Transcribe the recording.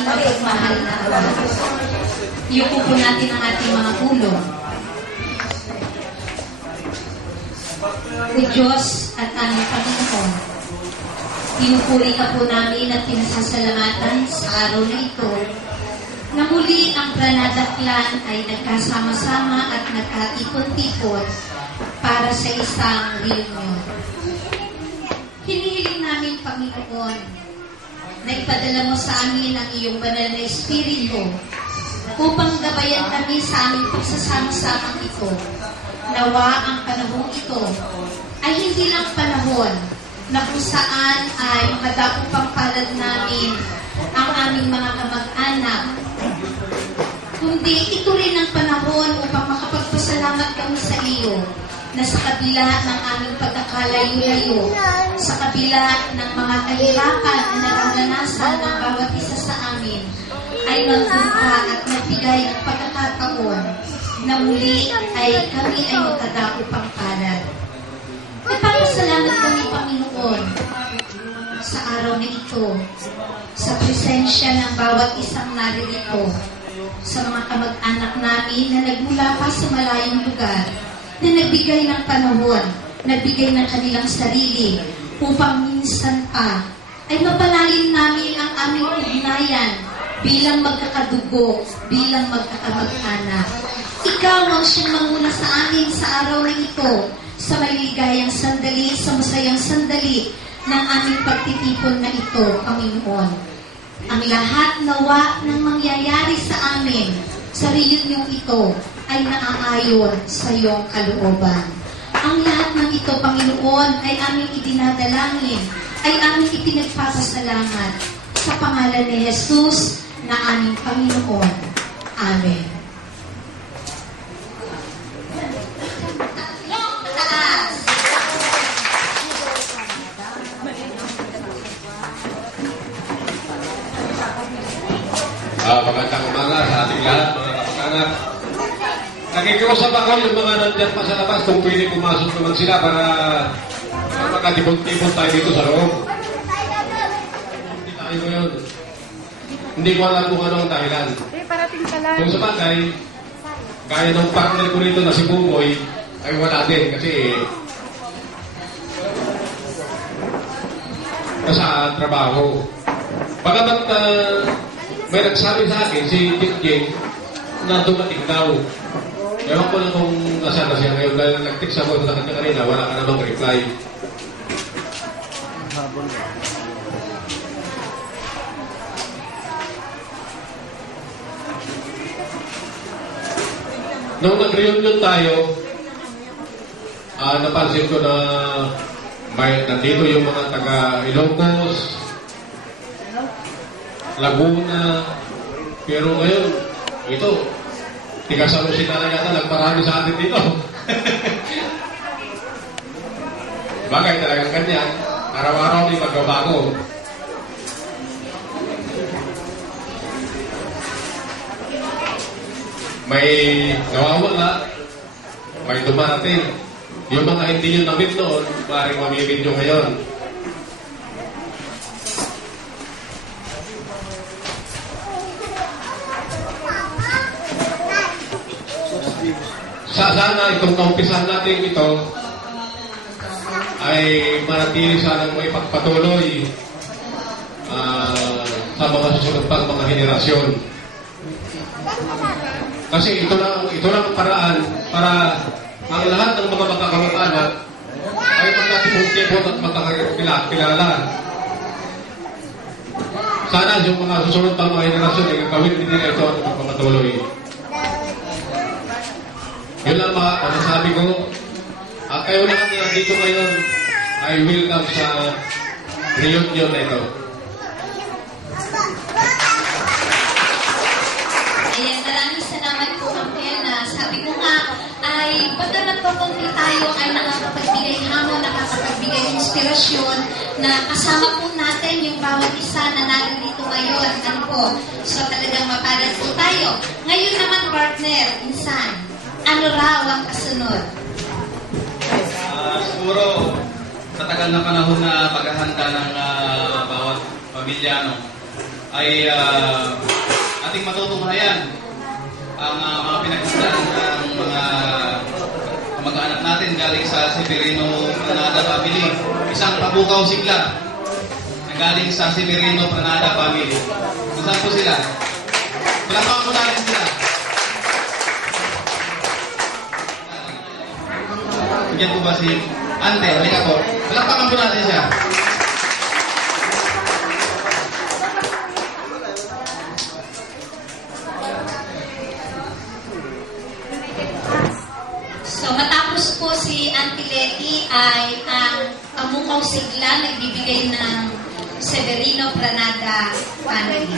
aming mapagmahal na Ama. Iyuko po natin ang ating mga ulo. O Diyos at aming Panginoon, pinupuri ka po namin at pinasasalamatan sa araw na ito na muli ang Granada Clan ay nagkasama-sama at nagkatipon-tipon para sa isang reunion. Hinihiling namin, Panginoon, na ipadala mo sa amin ang iyong banal na Espiritu upang gabayan kami sa aming pagsasama-samang ito. Nawa ang panahong ito ay hindi lang panahon na kung saan ay makadapong palad namin ang aming mga kamag-anak, kundi ito rin ang panahon upang makapagpasalamat kami sa iyo na sa kabila ng aming pagkakalayo-layo, sa kabila ng mga kahirapan na nararanasan ng bawat isa sa amin, ay nandun ka at nagbigay ng pagkakataon na muli ay kami ay magkadapong palad. Nagpapasalamat kami, Panginoon, sa araw na ito, sa presensya ng bawat isang naririto, sa mga kamag-anak namin na nagmula pa sa malayong lugar, na nagbigay ng panahon, nagbigay ng kanilang sarili, upang minsan pa ay mapalalim namin ang aming ugnayan bilang magkakadugo, bilang magkakamag-anak. Ikaw ang siyang manguna sa amin sa araw na ito, sa maligayang sandali, sa masayang sandali ng aming pagtitipon na ito, Panginoon. Ang lahat nawa ng mangyayari sa amin sa reunion ito ay naaayon sa iyong kalooban. Ang lahat ng ito, Panginoon, ay aming idinadalangin, ay aming ipinagpapasalamat sa pangalan ni Jesus na aming Panginoon. Amen. Magandang umaga sa ating lahat, mga kapag-anak. Nakikiusap ako yung mga nandyan pa sa labas kung pwede pumasok naman sila para makatipon-tipon tayo dito sa loob. Hindi tayo ngayon. Hindi ko alam kung ano ang dahilan. Kung sa bagay, kaya ng partner ko rito na si Bumoy ay wala din kasi sa trabaho. Bagamat may nagsabi sa akin, si Jing, na dumating daw. Ewan ko lang kung nasaan na siya ngayon dahil nag-text ako sa kanya kanina, wala ka namang reply. Nung nag-reunion tayo, napansin ko na nandito yung mga taga Ilocos, Laguna, pero ngayon, ito, tiga-Salucita na yata, nagparami sa atin dito. Bagay talagang ganyan, araw-araw may magbabago. May nawawala, may dumarating. Yung mga hindi nyo na-meet noon, maaaring mamimit nyo ngayon. Sana itong kaumpisan natin ito ay manatili sanang may pagpatuloy sa mga susunod pang mga henerasyon. Kasi ito lang ang paraan para ang lahat ng mga magkakamag-anak ay magkatipon-tipon at magkakilala. Sana yung mga susunod pang mga henerasyon ay gagawin din nila ito at magpapatuloy. Yun lang masasabi ko. At kayo lahat na dito ngayon ay welcome sa reunion na ito. Ayan, maraming salamat po, Uncle, na sabi ko nga ay pagka nagpapunti tayo ay nakakapagbigay hamon, nakakapagbigay inspirasyon na kasama po natin yung bawat isa na narito ngayon. Ano po? So talagang mapalad po tayo. Ngayon naman, partner, insan. Ano raw ang kasunod? Siguro, sa tagal na panahon na paghahanda ng bawat pamilya, ay ating matutunghayan ang mga pinagdaan ng mga kamag-anak natin galing sa Severino Pranada Family. Isang pabukaw sigla na galing sa Severino Pranada Family. Saan po sila? Palakpakan po natin sila. Diyan po ba si Ante? Halika po. Palakpakan po natin siya. So matapos po si Auntie Letty ay ang pamukaw sigla nagbibigay ng Severino Pranada Family.